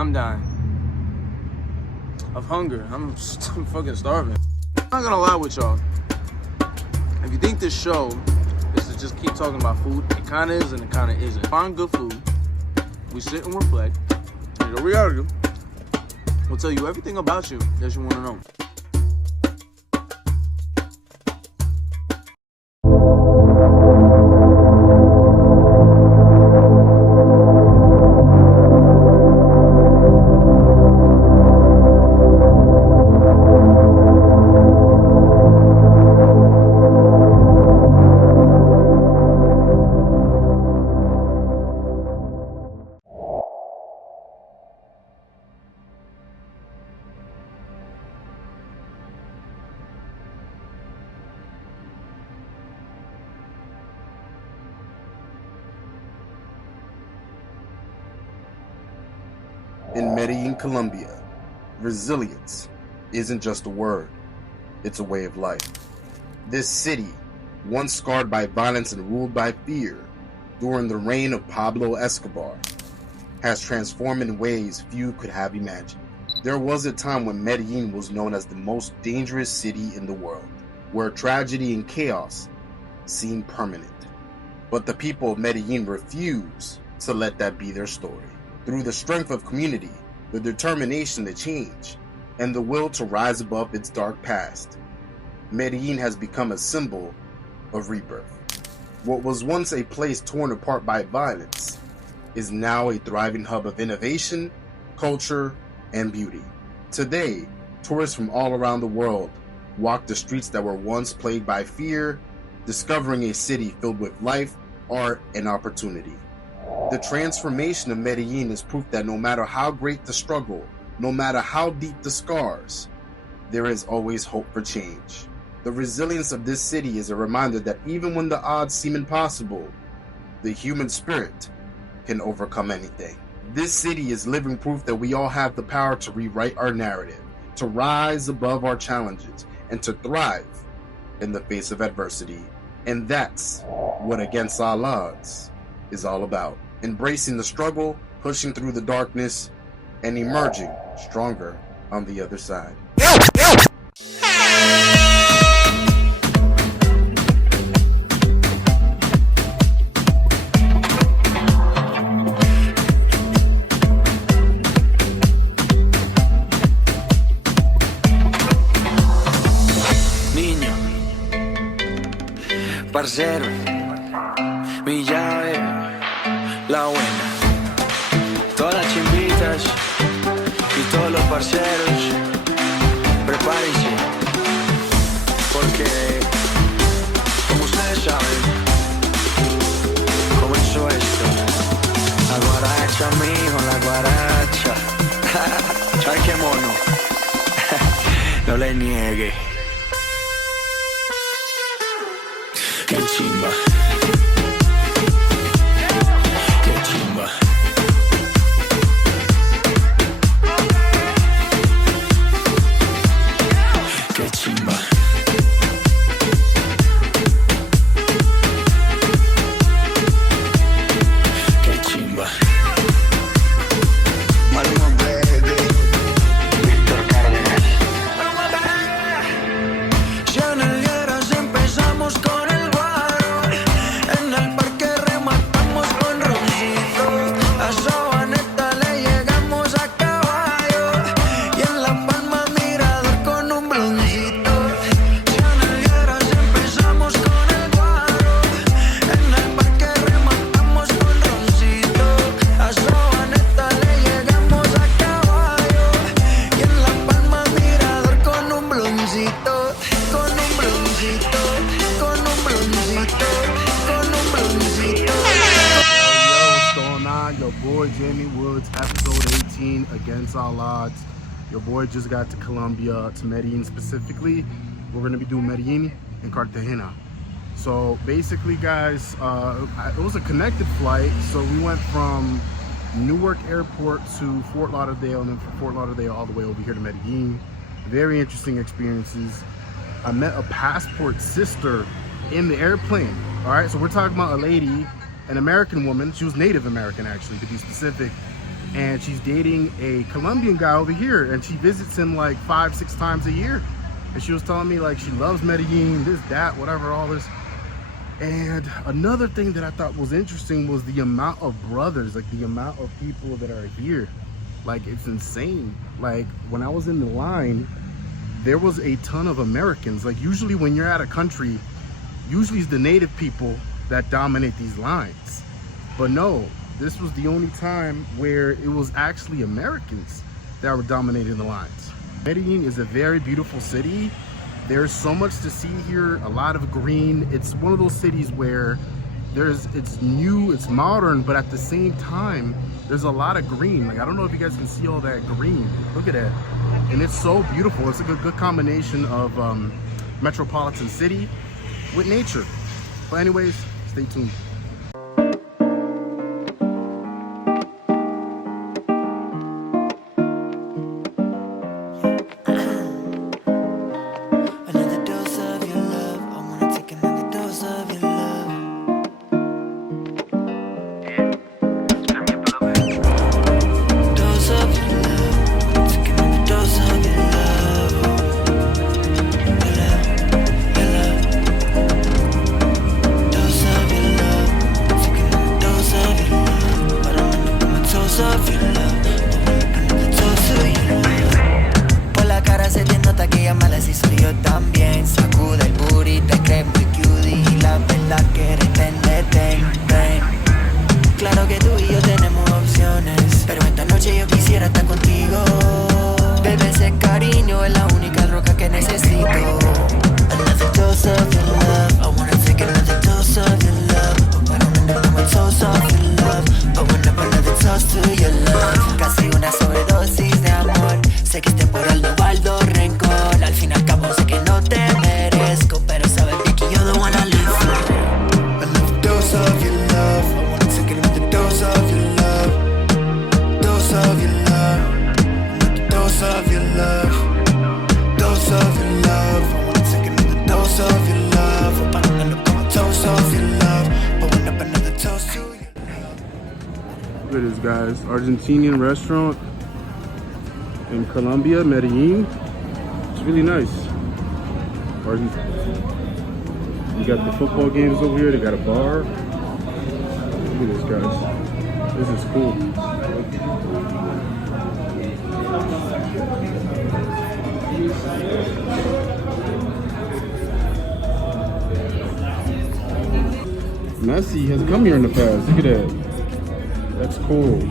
I'm dying. Of hunger. I'm fucking starving. I'm not gonna lie with y'all. If you think this show is to just keep talking about food, it kinda is and it kinda isn't. Find good food, we sit and reflect, and the reality will tell you everything about you that you wanna know. In Medellin, Colombia, resilience isn't just a word, it's a way of life. This city, once scarred by violence and ruled by fear during the reign of Pablo Escobar, has transformed in ways few could have imagined. There was a time when Medellin was known as the most dangerous city in the world, where tragedy and chaos seemed permanent. But the people of Medellin refuse to let that be their story. Through the strength of community, the determination to change, and the will to rise above its dark past, Medellin has become a symbol of rebirth. What was once a place torn apart by violence is now a thriving hub of innovation, culture, and beauty. Today, tourists from all around the world walk the streets that were once plagued by fear, discovering a city filled with life, art, and opportunity. The transformation of Medellin is proof that no matter how great the struggle, no matter how deep the scars, there is always hope for change. The resilience of this city is a reminder that even when the odds seem impossible, the human spirit can overcome anything. This city is living proof that we all have the power to rewrite our narrative, to rise above our challenges, and to thrive in the face of adversity. And that's what Against All Odds is all about. Embracing the struggle, pushing through the darkness, and emerging stronger on the other side. Niño, parcero, mi llave, la buena, todas las chimbitas y todos los parceros, prepárense, porque como ustedes saben, comenzó esto, la guaracha, mijo, la guaracha, ¿sabes qué mono? No le niegue. Qué chimba. Qué chimba. Qué chimba. Qué chimba. Maluma baby. Víctor Cárdenas. Maluma baby. Ya en el Lleras empezamos con el guaro. En el parque rematamos con roncito. A Sabaneta le llegamos a caballo. Y en La Palma mirador con un broncito. Ya en el Lleras empezamos con el guaro. En el parque rematamos con roncito. A Sabaneta le llegamos a caballo. Y en La Palma mirador con un broncito. Con un broncito. Con un broncito. Con un broncito. Yo, what's going on? Your boy Jamie Woods, episode 18, Against All Odds. Your boy just got to Colombia, to Medellin specifically. We're gonna be doing Medellin and Cartagena. So basically, guys, it was a connected flight. So we went from Newark Airport to Fort Lauderdale, and then from Fort Lauderdale all the way over here to Medellin. Very interesting experiences. I met a passport sister in the airplane. All right, so we're talking about a lady, an American woman. She was Native American, actually, to be specific, and she's dating a Colombian guy over here, and she visits him like 5-6 times a year. And she was telling me like she loves Medellin, this, that, whatever, all this. And another thing that I thought was interesting was the amount of brothers, like the amount of people that are here. Like, it's insane. Like, when I was in the line, there was a ton of Americans. Like, usually when you're at a country, usually it's the native people that dominate these lines. But no, this was the only time where it was actually Americans that were dominating the lines. Medellin is a very beautiful city. There's so much to see here, a lot of green. It's one of those cities where it's new, it's modern, but at the same time, there's a lot of green. Like, I don't know if you guys can see all that green. Look at that. And it's so beautiful. It's like a good combination of metropolitan city with nature. But anyways, stay tuned. Another dose of your love. I wanna take another dose of your love. Dose of your love. I wanna take another dose of your love. Your love, your love. Dose of your love. Take another dose of your love. But I'm gonna put my dose of your love. Another dose of your love. Por la cara se te nota que ella mala si soy yo también. Sacude el booty, te crees muy cutie. Y la verdad que eres ten. Claro que tú y yo tenemos opciones, pero esta noche yo quisiera estar contigo. Bebé, ese cariño es la única roca que necesito. Another dose of your love. I wanna take another dose of your love. But I'm gonna put my toes off your love. I wanna put another toast to your love. Casi una sobredosis de amor. Sé que es temporal, no guardo rencor. Al fin y al cabo sé que no te merezco, pero sabes bien que you're the one I live for. Another dose of your love. I wanna take another dose of your love. Dose of your love. Another dose of your love. Dose of your love. I wanna take another dose of your love. But I'm gonna put my toes off your love. But when up another toast to you. Look at this, guys. Argentinian restaurant in Colombia, Medellin. It's really nice. You got the football games over here. They got a bar. Look at this, guys. This is cool. Messi has come here in the past. Look at that. That's cool.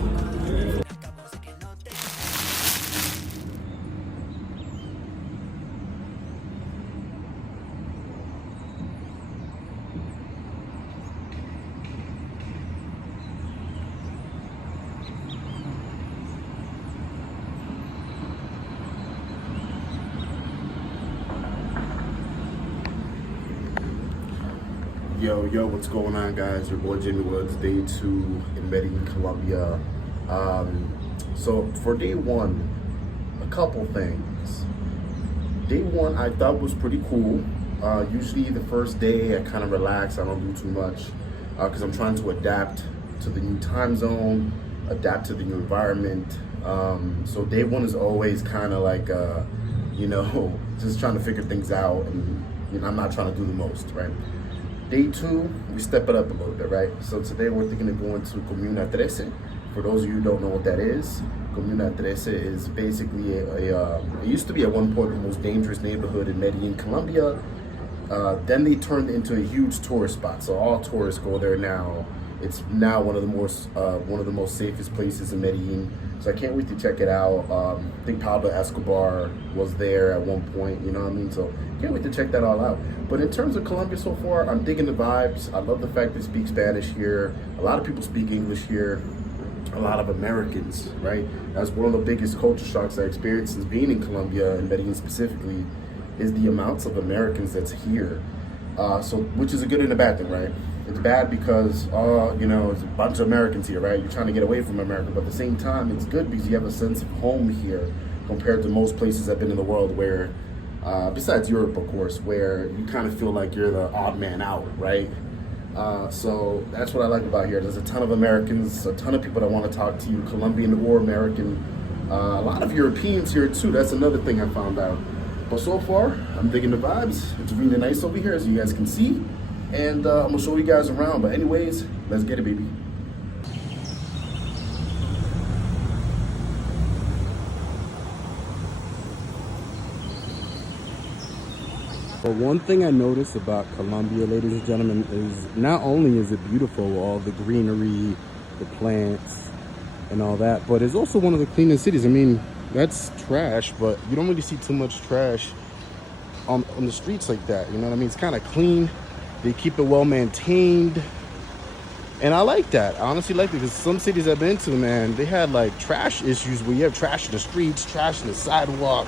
Yo, what's going on, guys? Your boy Jimmy Woods, day 2 in Medellin, Colombia. So for day 1, a couple things. Day 1 I thought was pretty cool. Usually the first day I kind of relax, I don't do too much because I'm trying to adapt to the new time zone, adapt to the new environment. So day 1 is always kind of like, just trying to figure things out, and I'm not trying to do the most, right? Day 2, we step it up a little bit, right? So today we're thinking of going to Comuna 13. For those of you who don't know what that is, Comuna 13 is basically it used to be at one point the most dangerous neighborhood in Medellin, Colombia. Then they turned into a huge tourist spot, so all tourists go there now. It's now one of the most safest places in Medellin. So I can't wait to check it out. I think Pablo Escobar was there at one point, you know what I mean? So can't wait to check that all out. But in terms of Colombia so far, I'm digging the vibes. I love the fact they speak Spanish here. A lot of people speak English here. A lot of Americans, right? That's one of the biggest culture shocks I experienced since being in Colombia, and Medellin specifically, is the amounts of Americans that's here. Which is a good and a bad thing, right? It's bad because, there's a bunch of Americans here, right? You're trying to get away from America, but at the same time, it's good because you have a sense of home here compared to most places I've been in the world where, besides Europe, of course, where you kind of feel like you're the odd man out, right? So that's what I like about here. There's a ton of Americans, a ton of people that want to talk to you, Colombian or American. A lot of Europeans here too. That's another thing I found out. But so far, I'm digging the vibes. It's really nice over here, as you guys can see. And I'm gonna show you guys around. But anyways, let's get it, baby. But one thing I noticed about Colombia, ladies and gentlemen, is not only is it beautiful, all the greenery, the plants, and all that, but it's also one of the cleanest cities. I mean, that's trash, but you don't really see too much trash on the streets like that. You know what I mean? It's kind of clean. They keep it well maintained. And I like that. I honestly like it, because some cities I've been to, man, they had like trash issues where you have trash in the streets, trash in the sidewalk.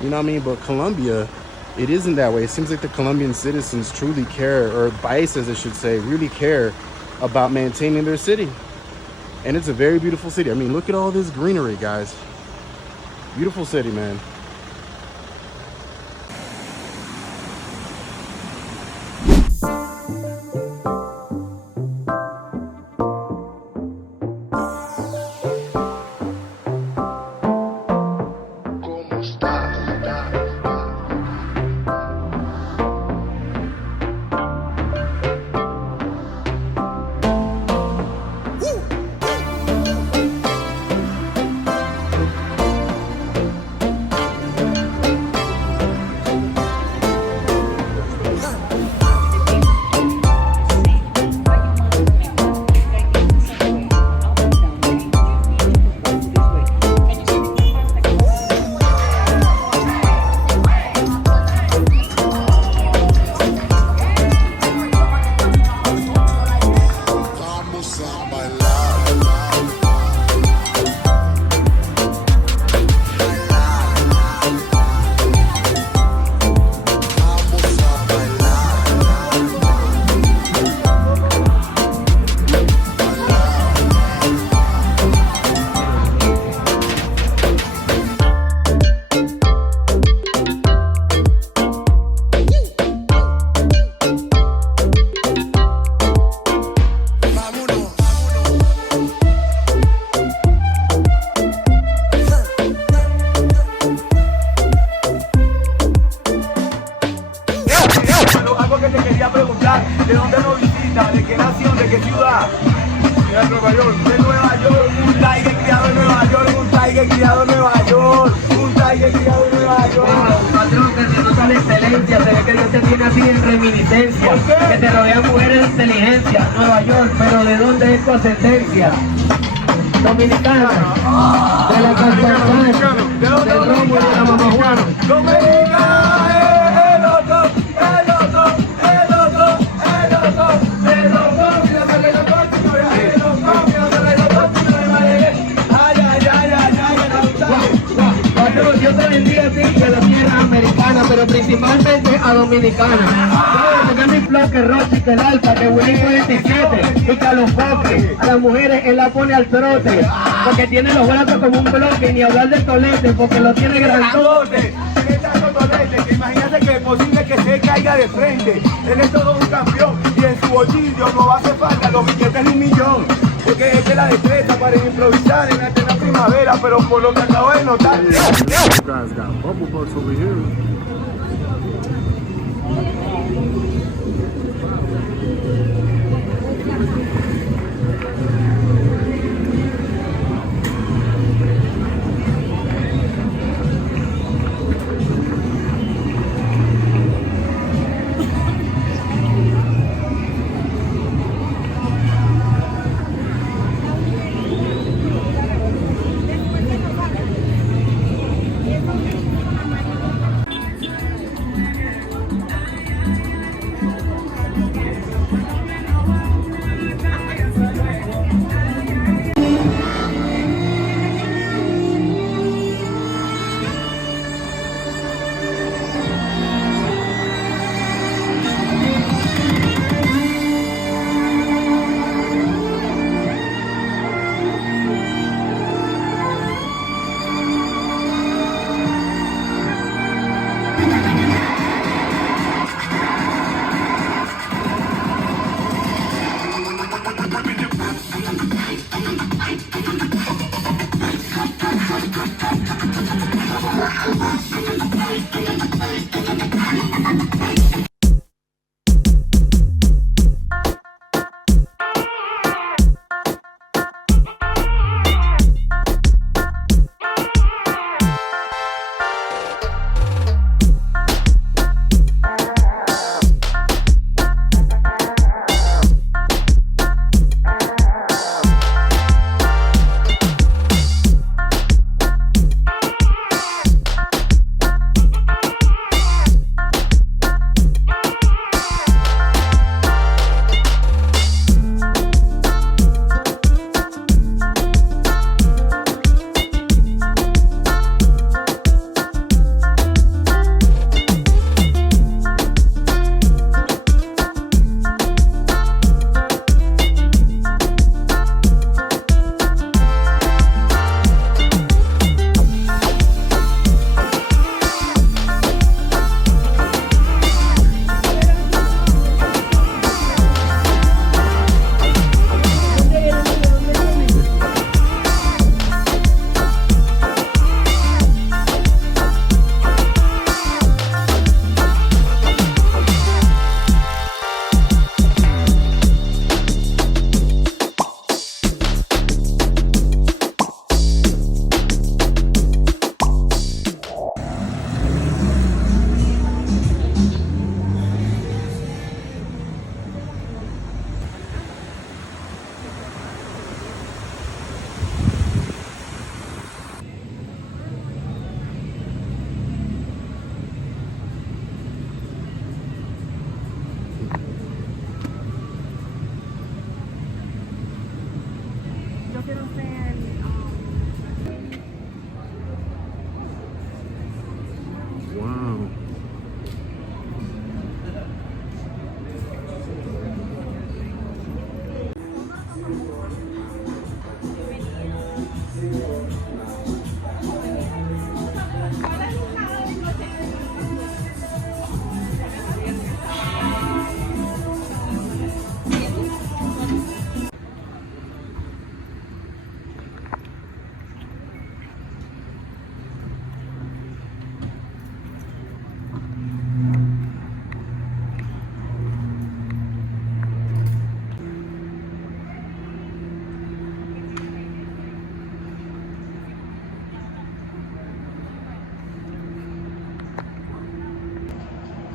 You know what I mean? But Colombia, it isn't that way. It seems like the Colombian citizens truly care, or países, I should say, really care about maintaining their city. And it's a very beautiful city. I mean, look at all this greenery, guys. Beautiful city, man. ¿De dónde nos visita? ¿De qué nación? ¿De qué ciudad? De Nueva York. De Nueva York. Un tiger criado en Nueva York. Un tiger criado en Nueva York. Un tiger criado en Nueva York. Patrón, que se nota la excelencia. Se ve que Dios te tiene así en reminiscencia. Que te rodean mujeres de inteligencia. Nueva York, pero ¿de dónde es tu ascendencia? Dominicana. De la Castañeda. ¿De dónde del Romo y de la Mamá Juana. Dominicana. El otro. El otro. El otro. El otro. El otro. Yo te bendiga a ti y a la tierra americana, pero principalmente a dominicana. Porque mi flow que Rochi, que el Alfa, que Willy 47 y que a los foques, a las mujeres él la pone al trote, porque tiene los brazos como un bloque, ni hablar de tolete, porque lo tiene grandote. Que imagínate que es posible que se caiga de frente. Él es todo un campeón y en su bolsillo no va a hacer falta los billetes de $1 millón. Porque es de la destreza para improvisar en la primavera, pero por lo que acabo de notar. You guys got bubble butts over here. Wow.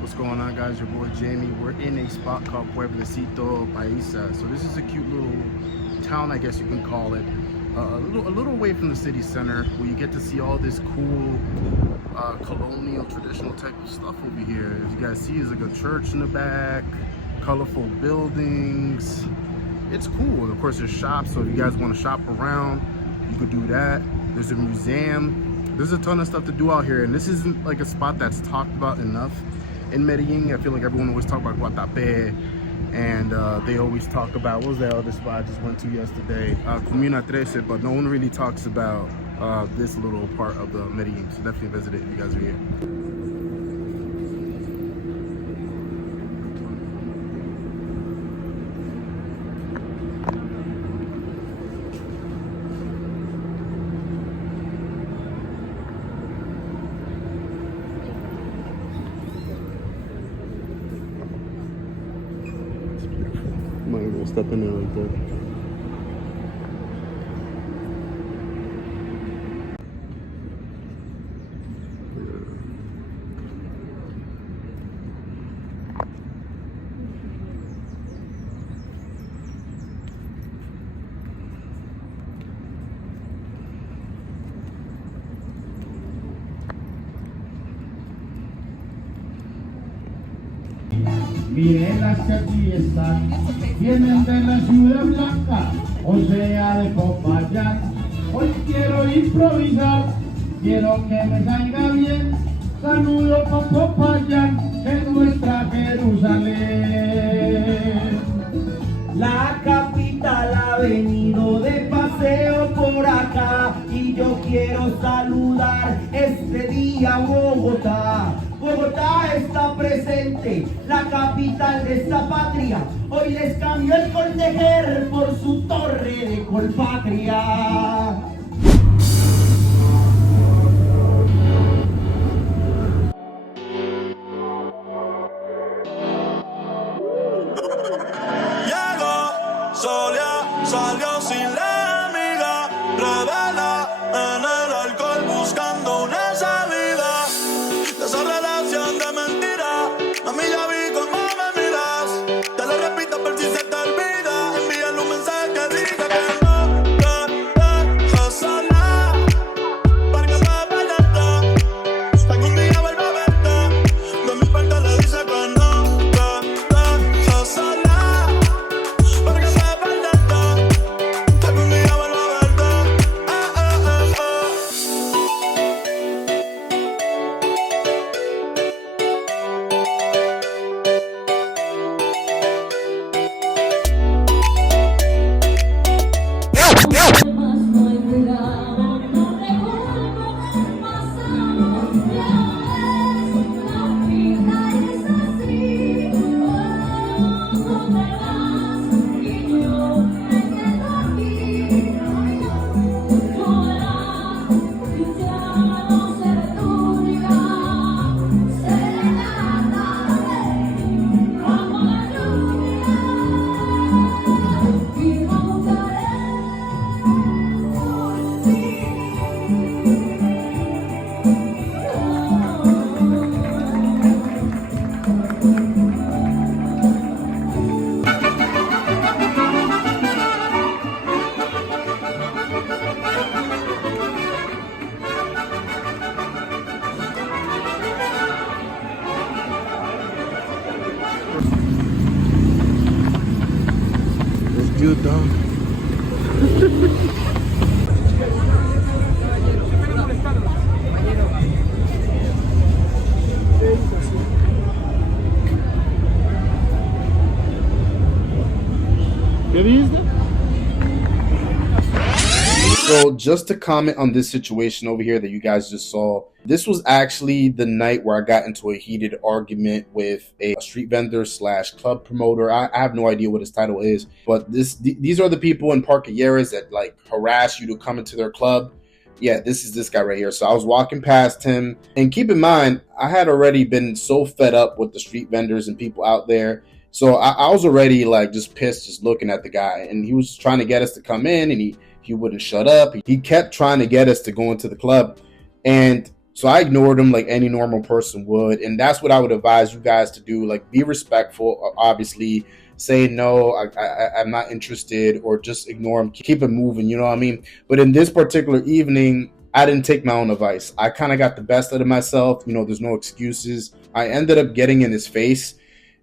What's going on, guys? Your boy Jamie. We're in a spot called Pueblecito Paisa. So this is a cute little town, I guess you can call it. A little away from the city center, where you get to see all this cool colonial, traditional type of stuff over here. As you guys see, there's like a church in the back, colorful buildings. It's cool. Of course, there's shops, so if you guys want to shop around, you could do that. There's a museum. There's a ton of stuff to do out here, and this isn't like a spot that's talked about enough. In Medellin, I feel like everyone always talk about Guatapé, and they always talk about, what was that other spot I just went to yesterday? Comuna 13, but no one really talks about this little part of the Medellin, so definitely visit it if you guys are here. Might as well step in there right there. Miren las que aquí están, vienen de la ciudad blanca, o sea de Popayán. Hoy quiero improvisar, quiero que me salga bien. Saludo con Popayán, en nuestra Jerusalén. La capital ha venido de paseo por acá y yo quiero saludar este día a Bogotá. Bogotá está presente, la capital de esta patria. Hoy les cambió el Coltejer por su torre de Colpatria. Salió sin la amiga, revela en el alcohol buscando una salida de esa relación de mentira. Mami, ya vi cómo me miras, te lo repito por si se te olvida. Envíale un mensaje que diga que no te dejes sola, para que pueda perderte. Algún día vuelva a verte, de mi parte le dice que no te dejes sola. It's good, though. So just to comment on this situation over here that you guys just saw, this was actually the night where I got into a heated argument with a street vendor slash club promoter. I have no idea what his title is, but these are the people in Parque Lleras that like harass you to come into their club. Yeah, this is this guy right here. So I was walking past him, and keep in mind, I had already been so fed up with the street vendors and people out there. So I was already like just pissed just looking at the guy, and he was trying to get us to come in, and he wouldn't shut up. He kept trying to get us to go into the club, and so I ignored him like any normal person would. And that's what I would advise you guys to do. Like, be respectful, obviously. Say no, I'm not interested, or just ignore him, keep it moving, you know what I mean? But in this particular evening, I didn't take my own advice. I kind of got the best out of myself. You know, there's no excuses. I ended up getting in his face,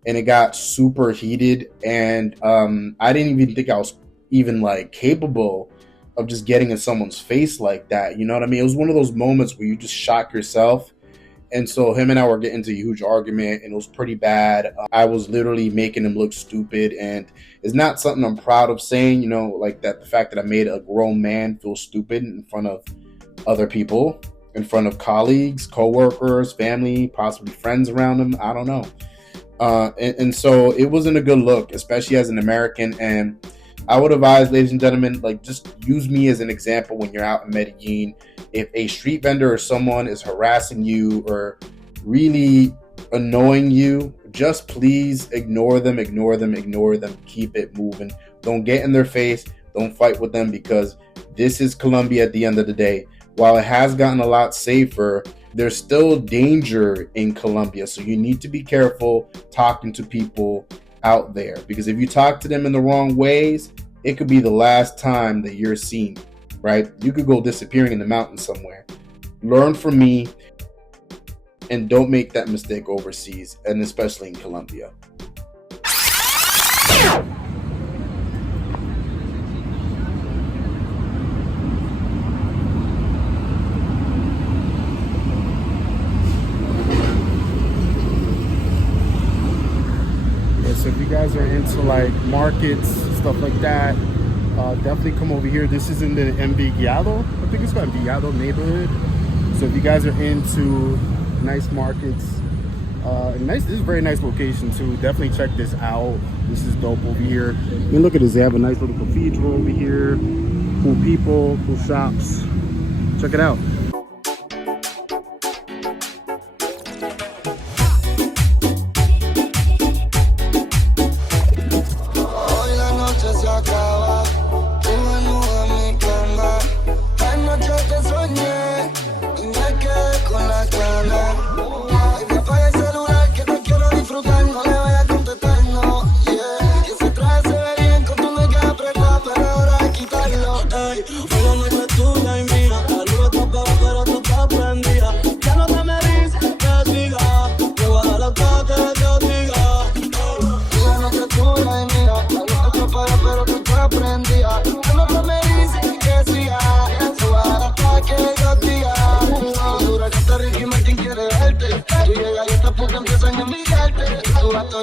and it got super heated, and I didn't even think I was even like capable of just getting in someone's face like that. You know what I mean? It was one of those moments where you just shock yourself. And so him and I were getting into a huge argument, and it was pretty bad. I was literally making him look stupid, and it's not something I'm proud of saying, you know, like that, the fact that I made a grown man feel stupid in front of other people, in front of colleagues, coworkers, family, possibly friends around him. I don't know. And so it wasn't a good look, especially as an American. And I would advise, ladies and gentlemen, like, just use me as an example when you're out in Medellin. If a street vendor or someone is harassing you or really annoying you, just please ignore them. Keep it moving. Don't get in their face. Don't fight with them, because this is Colombia at the end of the day. While it has gotten a lot safer, there's still danger in Colombia. So you need to be careful talking to people out there, because if you talk to them in the wrong ways, it could be the last time that you're seen, right? You could go disappearing in the mountains somewhere. Learn from me, and don't make that mistake overseas, and especially in Colombia. So if you guys are into like markets, stuff like that, definitely come over here. This is in the Envigado, I think it's called Envigado neighborhood. So if you guys are into nice markets, this is a very nice location too. Definitely check this out. This is dope over here. I mean, look at this. They have a nice little cathedral over here. Cool people, cool shops. Check it out.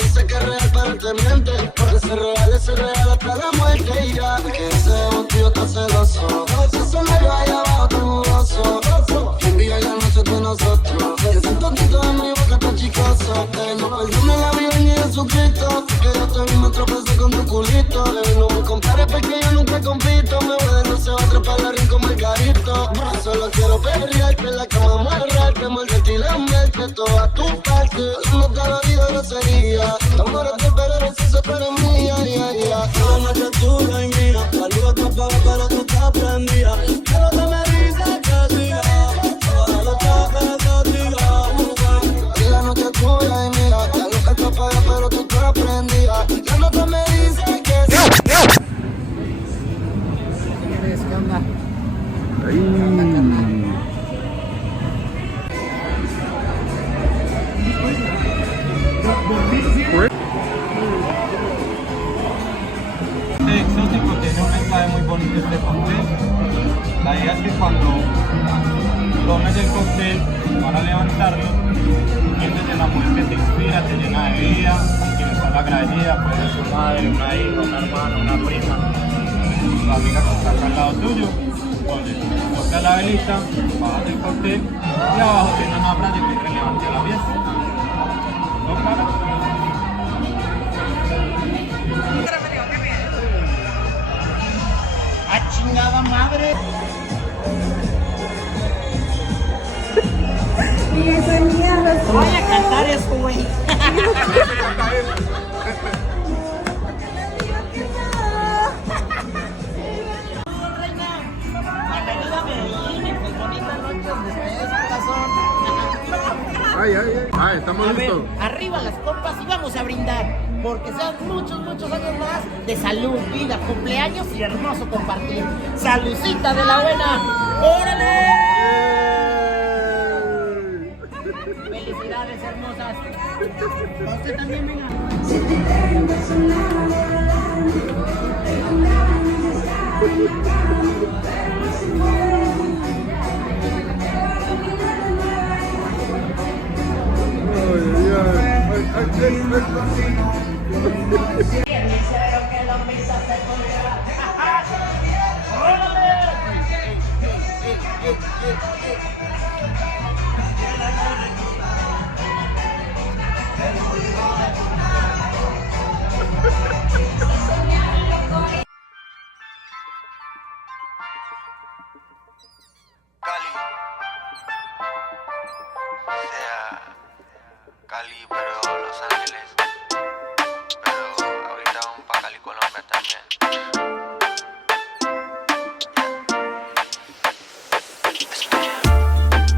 Dice que es real pero te miente, porque se real hasta la muerte. Y ya que ese motivo está celoso, ese medio allá abajo está mudoso, que envidia ya no sé de nosotros. Ese tontito de mi boca está chicoso, no perdone la vida ni Jesucristo, que yo también me tropecé con tu culito. No me compares porque yo nunca compito, me voy de no se va a trepar la rico margarito. Solo quiero perrearte en la cama, amarrarte, morderte y lamberte toda tu parte. No te la vida grosería, amorate pero eres eso, tú eres mía, ya. Toda la noche tuya y mía, la luz está apagada pero tú estás prendida. Quiero que me dices que siga, toda la noche que te diga. Y la noche tuya y mía, la luz está apagada pero tú estás prendida. Ya no te me dices que siga. ¿Qué onda? Este exótico tiene un mensaje muy bonito este cóctel. La idea es que cuando tomes el cóctel para levantarlo, pienses en la mujer que te inspira, te llena de vida, con quien estás agradecida, puede ser tu madre, una hija, una hermana, una prima, tu amiga que está acá al lado tuyo. Entonces, toca la velita, bajas el cóctel y abajo tiene una frase que es relevante a la fiesta. Tócala. ¡A chingada madre! Voy a cantar esto, güey. Bienvenida a Medellín, pues bonita noche donde estés, corazón. Ay, estamos A ver, listos. arriba las copas y vamos a brindar, porque sean muchos, muchos años más de salud, vida, cumpleaños y hermoso compartir. ¡Salucita de la buena! ¡Órale! ¡Felicidades, hermosas! Usted también, venga. Cali, pero Los Ángeles. Pero ahorita vamos pa' Cali, Colombia también.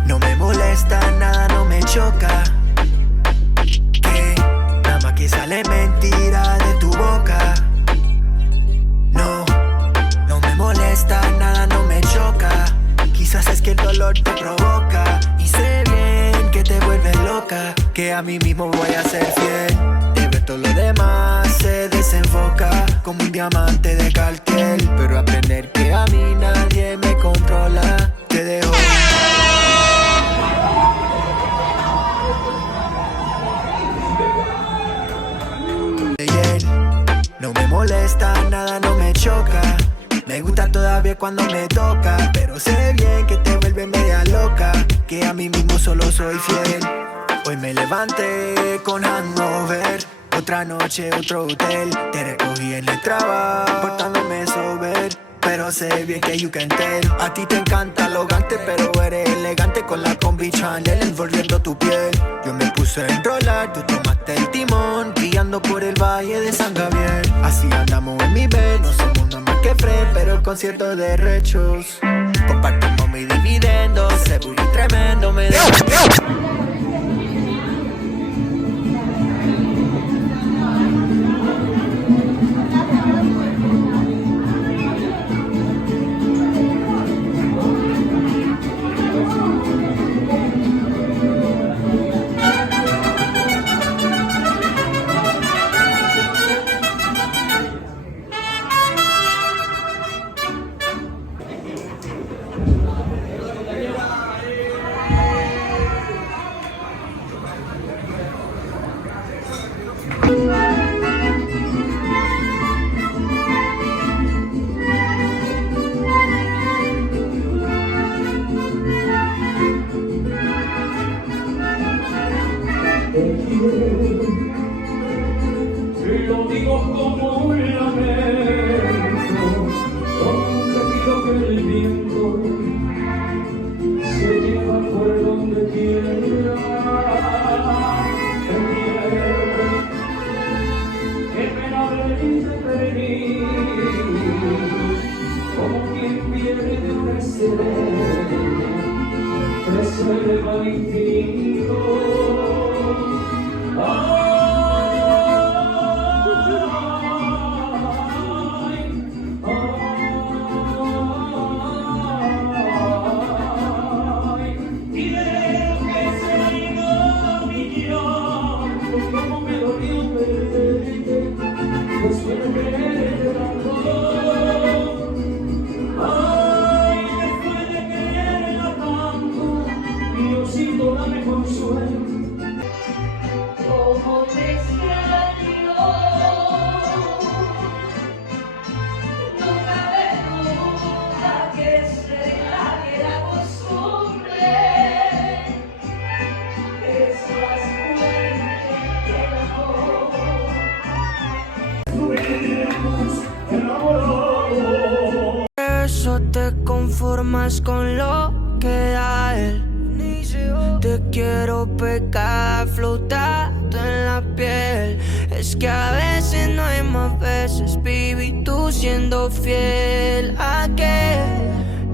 No me molesta, nada no me choca. Que nada más que sale mentira de tu boca. No, no me molesta, nada no me choca. Quizás es que el dolor te provoca. Y sé bien que te vuelve loca, que a mí mismo voy a ser fiel. De ver todo lo demás se desenfoca como un diamante de Cartier. Pero aprender que a mí nadie me controla, te dejo. No me molesta, nada no me choca. Me gusta todavía cuando me toca, pero sé bien que te vuelve media loca, que a mí mismo solo soy fiel. Hoy me levanté con hangover, otra noche, otro hotel. Te recogí en el trabajo, portándome sober, pero sé bien que you can tell. A ti te encanta lo gante, pero eres elegante con la combi Chanel envolviendo tu piel. Yo me puse a enrolar, tú tomaste el timón, guiando por el valle de San Gabriel. Así andamos en mi bed, no somos nada más que friends, pero con ciertos derechos. Compartimos mi dividendo, seguro y tremendo, me Lo digo como un lamento, donde pido que el viento se lleva por donde quiera. Que pena verte venir, como quien pierde una estrella, reserva al infinito. Dame consuelo. eso te conformas con lo que da él. Te quiero pegar flotando en la piel. Es que a veces no hay más veces, baby, tú siendo fiel a que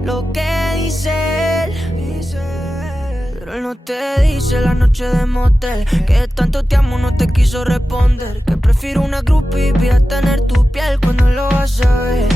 lo que dice él. Pero él no te dice la noche de motel que tanto te amo no te quiso responder, que prefiero una groupie a tener tu piel cuando lo vas a ver.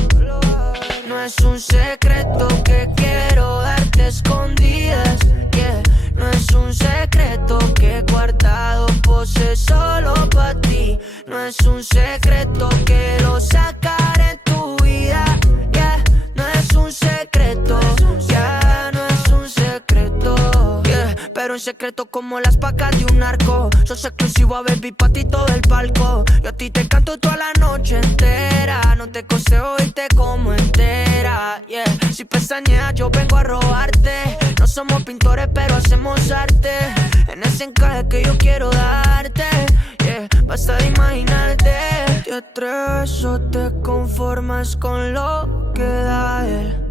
No es un secreto que quiero darte escondidas, yeah. No es un secreto que he guardado pose solo para ti. No es un secreto que lo sacaré en tu vida, yeah. No es un secreto, yeah. No es un secreto, yeah. Pero en secreto como las pacas de un narco. Sos exclusivo a baby pa' ti todo el palco. Yo a ti te canto toda la noche entera. No te coseo y te como entera, yeah. Si pestañeas yo vengo a robarte. No somos pintores pero hacemos arte. En ese encaje que yo quiero darte, yeah. Basta de imaginarte. Te atreves o te conformas con lo que da él.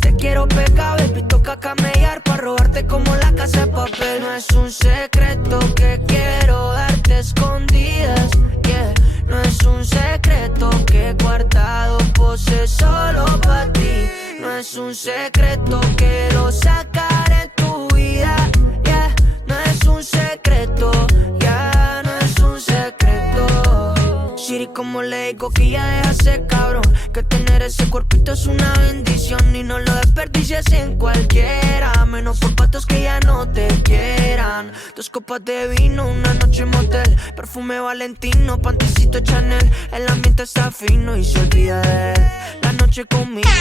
Te quiero pegar, baby, toca camellar pa' robarte como la casa de papel. No es un secreto que quiero darte escondidas, yeah. No es un secreto que he guardado pose solo pa' ti. No es un secreto que lo sacaré en tu vida, yeah. No es un secreto, yeah. No es un secreto. Siri, como le digo que ya deja ser cabrón, que tener ese cuerpito es una bendición y no lo desperdicies en cualquiera, menos por patos que ya no te quieran. 2 copas de vino, una noche en motel, perfume Valentino, panticito Chanel. El ambiente está fino y se olvida de él. La noche conmigo es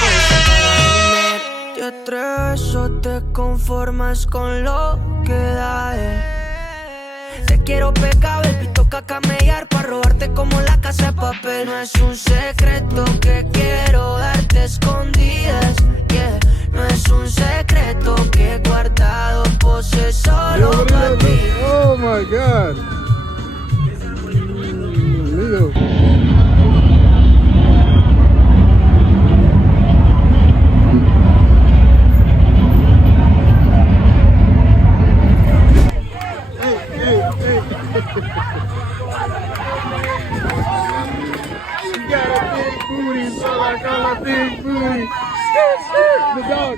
para él. Te atreves o te conformas con lo que da él. Te quiero pegar, baby, toca camellar pa' robarte como la casa de papel. No es un secreto que quiero darte escondidas, yeah. No es un secreto que he guardado pose solo pa' ti. Oh my God. Mío. You got a big booty, so I got a big booty. The dog.